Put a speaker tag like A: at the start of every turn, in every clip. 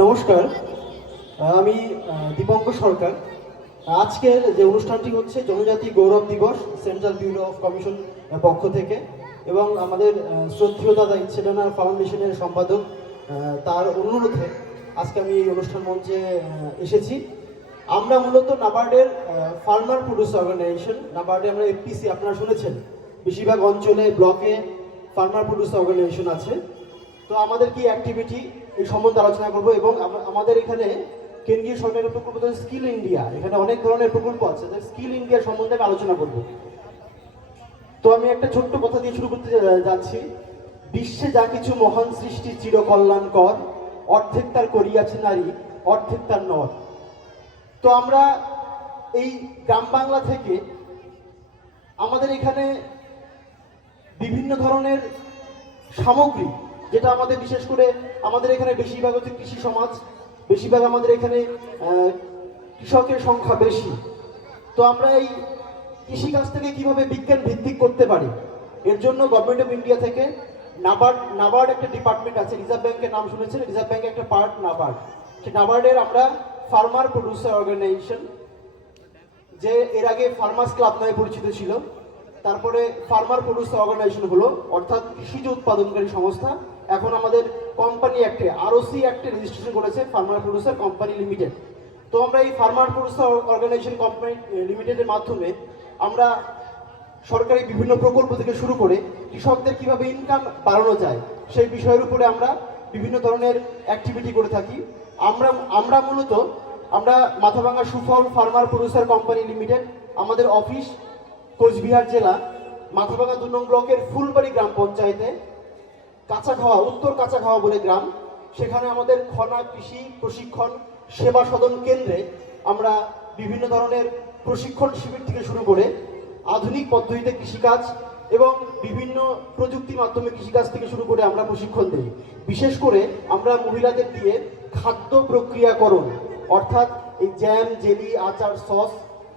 A: নমস্কার। আমি আহ, দীপঙ্কর সরকার। আজকের যে অনুষ্ঠানটি হচ্ছে জনজাতি গৌরব দিবস সেন্ট্রাল ব্যুরো অফ কমিশন পক্ষ থেকে এবং আমাদের শ্রদ্ধেয় দাদা ইচ্ছেডানা ফাউন্ডেশনের সম্পাদক তার অনুরোধে আজকে আমি এই অনুষ্ঠান মঞ্চে এসেছি। আমরা মূলত নাবার্ডের ফার্মার প্রডিউস অর্গানাইজেশন নাবার্ডে আমরা এফপিসি আপনারা শুনেছেন বেশিরভাগ অঞ্চলে ব্লকে ফার্মার প্রডিউস অর্গানাইজেশন আছে। তো আমাদের কি অ্যাক্টিভিটি? এই সম্বন্ধে আলোচনা করব এবং আমাদের এখানে কেন্দ্রীয় সরকারের প্রকল্প স্কিল ইন্ডিয়া এখানে অনেক ধরনের প্রকল্প আছে স্কিল ইন্ডিয়া সম্বন্ধে আমি আলোচনা করব। তো আমি একটা ছোট্ট কথা দিয়ে শুরু করতে যাচ্ছি। বিশ্বে যা কিছু মহান সৃষ্টি চিরকল্যাণকর, অর্ধেক তার করিয়াছে নারী, অর্ধেক তার নর। তো আমরা এই গ্রাম বাংলা থেকে আমাদের এখানে বিভিন্ন ধরনের সামগ্রী যেটা আমাদের, বিশেষ করে আমাদের এখানে বেশিরভাগ হচ্ছে কৃষি সমাজ, বেশিরভাগ আমাদের এখানে কৃষকের সংখ্যা বেশি। তো আমরা এই কৃষিকাজ থেকে কীভাবে বিজ্ঞান ভিত্তিক করতে পারি? এর জন্য গভর্নমেন্ট অফ ইন্ডিয়া থেকে নাবার্ড নাবার্ড একটা ডিপার্টমেন্ট আছে রিজার্ভ ব্যাংকের নাম শুনেছেন? রিজার্ভ ব্যাংকের একটা পার্ট নাবার্ড সেই নাবার্ডের আমরা ফার্মার প্রডিউসার অর্গানাইজেশন যে এর আগে ফার্মার্স ক্লাব নামে পরিচিত ছিল। তারপরে ফার্মার প্রডিউসার অর্গানাইজেশন হলো, অর্থাৎ কৃষিজ উৎপাদনকারী সংস্থা এখন আমাদের কোম্পানি অ্যাক্টে আরওসি অ্যাক্টে রেজিস্ট্রেশন করেছে ফার্মার প্রডিউসার কোম্পানি লিমিটেড তো আমরা এই ফার্মার প্রডিউসার অর্গানাইজেশন কোম্পানি লিমিটেডের মাধ্যমে আমরা সরকারি বিভিন্ন প্রকল্প থেকে শুরু করে কৃষকদের কীভাবে ইনকাম বাড়ানো যায়, সেই বিষয়ের উপরে আমরা বিভিন্ন ধরনের অ্যাক্টিভিটি করে থাকি। আমরা আমরা মূলত, আমরা Mathabhanga Sufal farmer producer company limited আমাদের অফিস কোচবিহার জেলা, মাথাভাঙ্গা দু নং ব্লকের ফুলবাড়ি গ্রাম পঞ্চায়েতে কাঁচাখাওয়া উত্তর কাঁচাখাওয়া বলে গ্রাম। সেখানে আমাদের খনা কৃষি প্রশিক্ষণ সেবা সদন কেন্দ্রে আমরা বিভিন্ন ধরনের প্রশিক্ষণ শিবির থেকে শুরু করে আধুনিক পদ্ধতিতে কৃষিকাজ এবং বিভিন্ন প্রযুক্তির মাধ্যমে কৃষিকাজ থেকে শুরু করে আমরা প্রশিক্ষণ দিই। বিশেষ করে আমরা মহিলাদের দিয়ে খাদ্য প্রক্রিয়াকরণ, অর্থাৎ এই জ্যাম, জেলি, আচার, সস,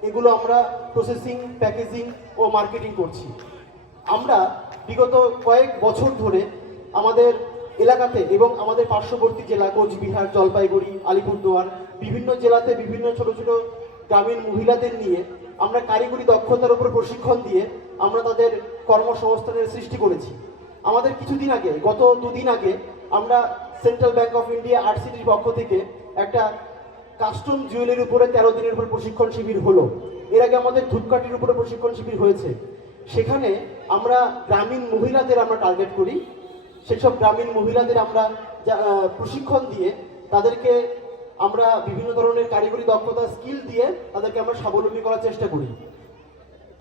A: এগুলো আমরা প্রসেসিং প্যাকেজিং ও মার্কেটিং করছি। আমরা বিগত কয়েক বছর ধরে আমাদের এলাকাতে এবং আমাদের পার্শ্ববর্তী জেলা কোচবিহার, জলপাইগুড়ি, আলিপুরদুয়ার, বিভিন্ন জেলাতে বিভিন্ন ছোট ছোট গ্রামীণ মহিলাদের নিয়ে আমরা কারিগরি দক্ষতার উপর প্রশিক্ষণ দিয়ে আমরা তাদের কর্মসংস্থানের সৃষ্টি করেছি। আমাদের কিছুদিন আগে, গত দুদিন আগে আমরা সেন্ট্রাল ব্যাংক অফ ইন্ডিয়া আর্ট সিটির পক্ষ থেকে একটা কাস্টম জুয়েলের উপরে তেরো দিনের উপর প্রশিক্ষণ শিবির হলো। এর আগে আমাদের ধূপকাঠির উপরে প্রশিক্ষণ শিবির হয়েছে। সেখানে আমরা গ্রামীণ মহিলাদের আমরা টার্গেট করি। সেসব গ্রামীণ মহিলাদের আমরা প্রশিক্ষণ দিয়ে তাদেরকে আমরা বিভিন্ন ধরনের কারিগরি দক্ষতা, স্কিল দিয়ে তাদেরকে আমরা স্বাবলম্বী করার চেষ্টা করি।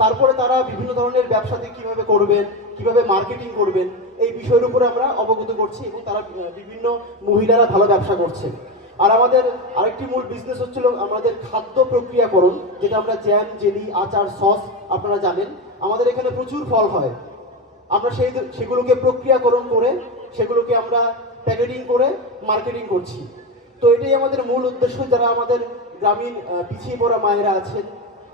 A: তারপরে তারা বিভিন্ন ধরনের ব্যবসাতে কীভাবে করবেন, কীভাবে মার্কেটিং করবেন, এই বিষয়ের উপরে আমরা অবগত করছি এবং তারা বিভিন্ন মহিলারা ভালো ব্যবসা করছে। আর আমাদের আরেকটি মূল বিজনেস হচ্ছিল আমাদের খাদ্য প্রক্রিয়াকরণ, যেটা আমরা জ্যাম জেলি আচার সস আপনারা জানেন। আমাদের এখানে প্রচুর ফল হয়। আমরা সেই সেগুলোকে প্রক্রিয়াকরণ করে, সেগুলোকে আমরা প্যাকেটিং করে মার্কেটিং করছি। তো এটাই আমাদের মূল উদ্দেশ্য, যারা আমাদের গ্রামীণ পিছিয়ে পড়া মায়েরা আছেন,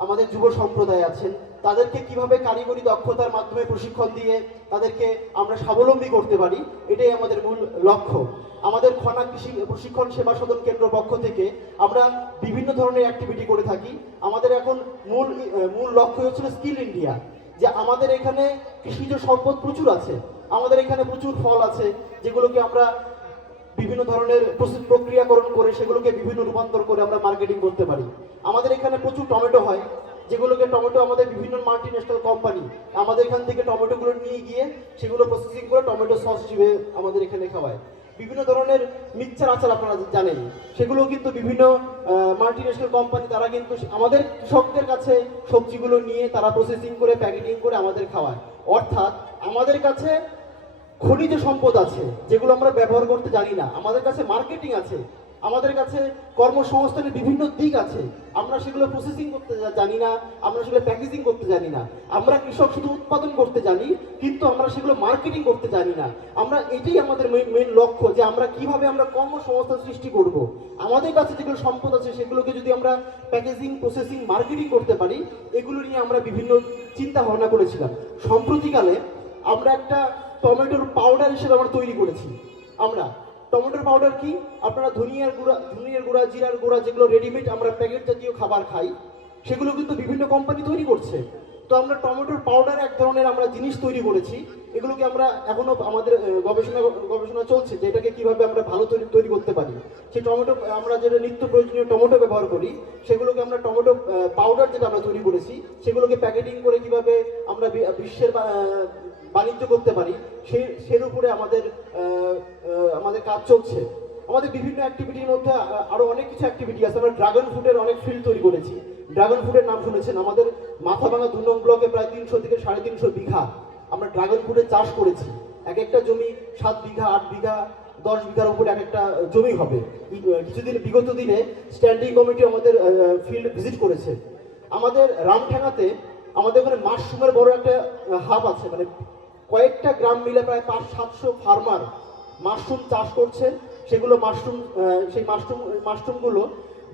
A: আমাদের যুব সম্প্রদায় আছেন, তাদেরকে কীভাবে কারিগরি দক্ষতার মাধ্যমে প্রশিক্ষণ দিয়ে তাদেরকে আমরা স্বাবলম্বী করতে পারি, এটাই আমাদের মূল লক্ষ্য। আমাদের খনা কৃষি প্রশিক্ষণ সেবা সদন কেন্দ্র পক্ষ থেকে আমরা বিভিন্ন ধরনের অ্যাক্টিভিটি করে থাকি। আমাদের এখন মূল মূল লক্ষ্য হচ্ছিল স্কিল ইন্ডিয়া যে আমাদের এখানে কৃষিজ সম্পদ প্রচুর আছে। আমাদের এখানে প্রচুর ফল আছে, যেগুলোকে আমরা বিভিন্ন ধরনের প্রস্তুত প্রক্রিয়াকরণ করে সেগুলোকে বিভিন্ন রূপান্তর করে আমরা মার্কেটিং করতে পারি। আমাদের এখানে প্রচুর টমেটো হয়, যেগুলোকে টমেটো আমাদের বিভিন্ন মাল্টি ন্যাশনাল কোম্পানি আমাদের এখান থেকে টমেটোগুলো নিয়ে গিয়ে সেগুলো প্রসেসিং করে টমেটো সস হিসেবে আমাদের এখানে খাওয়ায়। বিভিন্ন ধরনের মিথ্যার আচার আপনারা জানেন। সেগুলো কিন্তু বিভিন্ন মাল্টিনেশনাল কোম্পানি তারা কিন্তু আমাদের কৃষকদের কাছে সবজিগুলো নিয়ে তারা প্রসেসিং করে প্যাকেটিং করে আমাদের খাওয়ায়। অর্থাৎ আমাদের কাছে খনিজ সম্পদ আছে, যেগুলো আমরা ব্যবহার করতে জানি না। আমাদের কাছে মার্কেটিং আছে। আমাদের কাছে কর্মসংস্থানের বিভিন্ন দিক আছে। আমরা সেগুলো প্রসেসিং করতে জানি না, আমরা সেগুলো প্যাকেজিং করতে জানি না। আমরা কৃষক শুধু উৎপাদন করতে জানি, কিন্তু আমরা সেগুলো মার্কেটিং করতে জানি না। আমরা এটাই আমাদের মেন লক্ষ্য যে আমরা কীভাবে আমরা কর্মসংস্থান সৃষ্টি করব। আমাদের কাছে যেগুলো সম্পদ আছে, সেগুলোকে যদি আমরা প্যাকেজিং প্রসেসিং মার্কেটিং করতে পারি, এগুলো নিয়ে আমরা বিভিন্ন চিন্তা ভাবনা করেছিলাম। সম্প্রতিকালে আমরা একটা টমেটোর পাউডার হিসেবে আমরা তৈরি করেছি। আমরা টমেটোর পাউডার কি? আপনারা ধনিয়ার গুঁড়া ধনিয়ার গুঁড়া, জিরার গুঁড়া, যেগুলো রেডিমেড আমরা প্যাকেট জাতীয় খাবার খাই, সেগুলো কিন্তু বিভিন্ন কোম্পানি তৈরি করছে। তো আমরা টমেটোর পাউডার এক ধরনের আমরা জিনিস তৈরি করেছি, এগুলোকে আমরা এখনও আমাদের গবেষণা গবেষণা চলছে যে এটাকে কীভাবে আমরা ভালো তৈরি তৈরি করতে পারি। সেই টমেটো, আমরা যেটা নিত্য প্রয়োজনীয় টমেটো ব্যবহার করি, সেগুলোকে আমরা টমেটো পাউডার যেটা আমরা তৈরি করেছি, সেগুলোকে প্যাকেটিং করে কীভাবে আমরা বিশ্বের বাণিজ্য করতে পারি সেই সের উপরে আমাদের আমাদের কাজ চলছে। আমাদের বিভিন্ন অ্যাক্টিভিটির মধ্যে আ- আরও অনেক কিছু অ্যাক্টিভিটি আছে। আমরা ড্রাগন ফ্রুটের অনেক ফিল্ড তৈরি করেছি। ড্রাগন ফ্রুটের নাম শুনেছেন? আমাদের মাথা ভাঙা দু নং ব্লকে প্রায় তিনশো থেকে সাড়ে তিনশো বিঘা আমরা ড্রাগন ফ্রুটের চাষ করেছি। এক একটা জমি সাত বিঘা, আট বিঘা, দশ বিঘার উপরে এক একটা জমি হবে। কিছুদিন বিগত দিনে স্ট্যান্ডিং কমিটি আমাদের ফিল্ড ভিজিট করেছে। আমাদের রামঠাঙাতে আমাদের ওখানে মাশরুমের বড় একটা হাব আছে। মানে কয়েকটা গ্রাম মিলে প্রায় পাঁচ, সাতশো ফার্মার মাশরুম চাষ করছে। সেগুলো মাশরুম সেই মাশরুম মাশরুমগুলো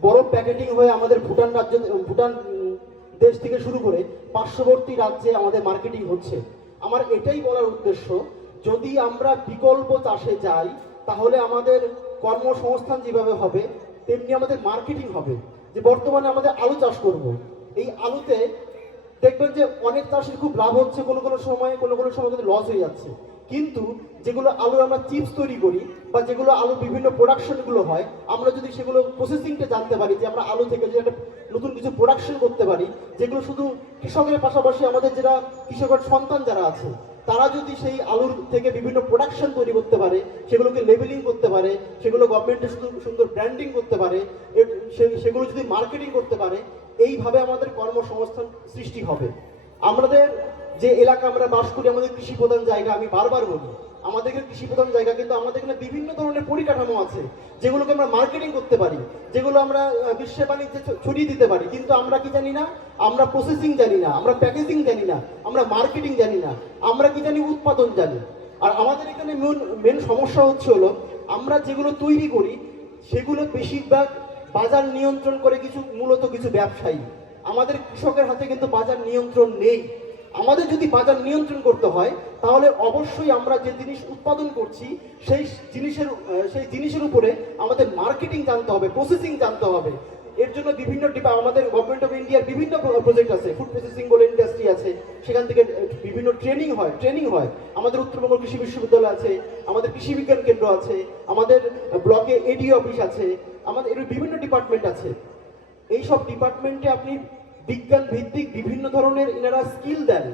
A: বড় প্যাকেটিং হয়ে আমাদের ভুটান রাজ্য, ভুটান দেশ থেকে শুরু করে পার্শ্ববর্তী রাজ্যে আমাদের মার্কেটিং হচ্ছে। আমার এটাই বলার উদ্দেশ্য, যদি আমরা বিকল্প চাষে যাই, তাহলে আমাদের কর্মসংস্থান যেভাবে হবে, তেমনি আমাদের মার্কেটিং হবে। যে বর্তমানে আমাদের আলু চাষ করব। এই আলুতে দেখবেন যে অনেক চাষির খুব লাভ হচ্ছে, কোনো কোনো সময়, কোনো কোনো সময় কিন্তু লস হয়ে যাচ্ছে। কিন্তু যেগুলো আলু আমরা চিপস তৈরি করি বা যেগুলো আলু বিভিন্ন প্রোডাকশনগুলো হয়, আমরা যদি সেগুলো প্রসেসিংটা জানতে পারি যে আমরা আলু থেকে যে একটা নতুন কিছু প্রোডাকশন করতে পারি, যেগুলো শুধু কৃষকের পাশাপাশি আমাদের যারা কৃষকের সন্তান যারা আছে তারা যদি সেই আলুর থেকে বিভিন্ন প্রোডাকশন তৈরি করতে পারে, সেগুলোকে লেবেলিং করতে পারে, সেগুলো গভর্নমেন্টের সুন্দর ব্র্যান্ডিং করতে পারে সেগুলো যদি মার্কেটিং করতে পারে, এইভাবে আমাদের কর্মসংস্থান সৃষ্টি হবে। আমাদের যে এলাকা আমরা বাস করি, আমাদের কৃষি প্রধান জায়গা, আমি বারবার বলি আমাদের এখানে কৃষি প্রধান জায়গা, কিন্তু আমাদের এখানে বিভিন্ন ধরনের পরিকাঠামো আছে, যেগুলোকে আমরা মার্কেটিং করতে পারি, যেগুলো আমরা বিশ্বে বাণিজ্যে ছড়িয়ে দিতে পারি। কিন্তু আমরা কি জানি না? আমরা প্রসেসিং জানি না, আমরা প্যাকেজিং জানি না, আমরা মার্কেটিং জানি না, আমরা কি জানি উৎপাদন জানি। আর আমাদের এখানে মেন মেন সমস্যা হচ্ছে হলো, আমরা যেগুলো তৈরি করি, সেগুলো বেশিরভাগ বাজার নিয়ন্ত্রণ করে কিছু, মূলত কিছু ব্যবসায়ী। আমাদের কৃষকের হাতে কিন্তু বাজার নিয়ন্ত্রণ নেই। আমাদের যদি বাজার নিয়ন্ত্রণ করতে হয়, তাহলে অবশ্যই আমরা যে জিনিস উৎপাদন করছি, সেই জিনিসের সেই জিনিসের উপরে আমাদের মার্কেটিং জানতে হবে প্রসেসিং জানতে হবে। এর জন্য বিভিন্ন আমাদের গভর্নমেন্ট অফ ইন্ডিয়ার বিভিন্ন প্রজেক্ট আছে ফুড প্রসেসিং বলে ইন্ডাস্ট্রি আছে, সেখান থেকে বিভিন্ন ট্রেনিং হয় ট্রেনিং হয়। আমাদের উত্তরবঙ্গ কৃষি বিশ্ববিদ্যালয় আছে, আমাদের কৃষি বিজ্ঞান কেন্দ্র আছে, আমাদের ব্লকে এডি অফিস আছে, আমাদের এর বিভিন্ন ডিপার্টমেন্ট আছে। এই সব ডিপার্টমেন্টে আপনি বিজ্ঞান ভিত্তিক বিভিন্ন ধরনের এনারা স্কিল দেন,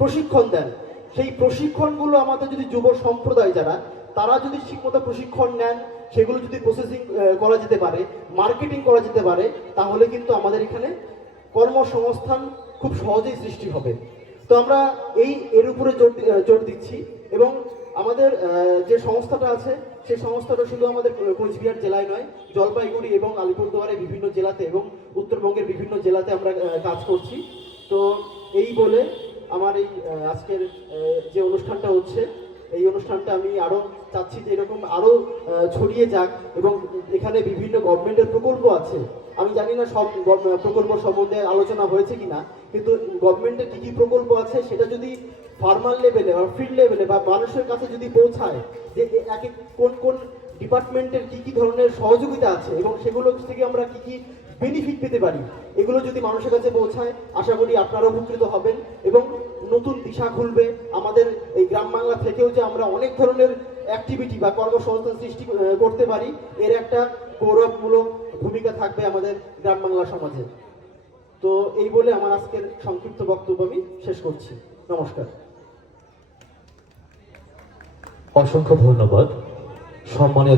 A: প্রশিক্ষণ দেন। সেই প্রশিক্ষণগুলো আমাদের যদি যুব সম্প্রদায় যারা, তারা যদি ঠিকমতো প্রশিক্ষণ নেন, সেগুলো যদি প্রসেসিং করা যেতে পারে মার্কেটিং করা যেতে পারে, তাহলে কিন্তু আমাদের এখানে কর্মসংস্থান খুব সহজেই সৃষ্টি হবে। তো আমরা এই, এর উপরে জোর জোর দিচ্ছি এবং আমাদের যে সংস্থাটা আছে সেই সংস্থাটা শুধু আমাদের কোচবিহার জেলায় নয়, জলপাইগুড়ি এবং আলিপুরদুয়ারে বিভিন্ন জেলাতে এবং উত্তরবঙ্গের বিভিন্ন জেলাতে আমরা কাজ করছি। তো এই বলে আমার এই আজকের যে অনুষ্ঠানটা হচ্ছে, এই অনুষ্ঠানটা আমি আরও চাচ্ছি যে এরকম আরও ছড়িয়ে যাক এবং এখানে বিভিন্ন গভর্নমেন্টের প্রকল্প আছে। আমি জানি না সব প্রকল্প সম্বন্ধে আলোচনা হয়েছে কিনা, কিন্তু গভর্নমেন্টের কী কী প্রকল্প আছে সেটা যদি ফার্মার লেভেলে বা ফিল্ড লেভেলে বা মানুষের কাছে যদি পৌঁছায় যে এক কোন কোন ডিপার্টমেন্টের কি কি ধরনের সহযোগিতা আছে এবং সেগুলো থেকে আমরা কি কি বেনিফিট পেতে পারি, এগুলো যদি মানুষের কাছে পৌঁছায়, আশা করি আপনারা উপকৃত হবেন এবং নতুন দিশা খুলবে। আমাদের এই গ্রাম বাংলা থেকেও যে আমরা অনেক ধরনের অ্যাক্টিভিটি বা কর্মসংস্থান সৃষ্টি করতে পারি, এর একটা গৌরবমূলক ভূমিকা থাকবে আমাদের গ্রাম বাংলা সমাজে। তো এই বলে আমার আজকের সংক্ষিপ্ত বক্তব্য আমি শেষ করছি। নমস্কার।
B: অসংখ্য ধন্যবাদ। সম্মানীয়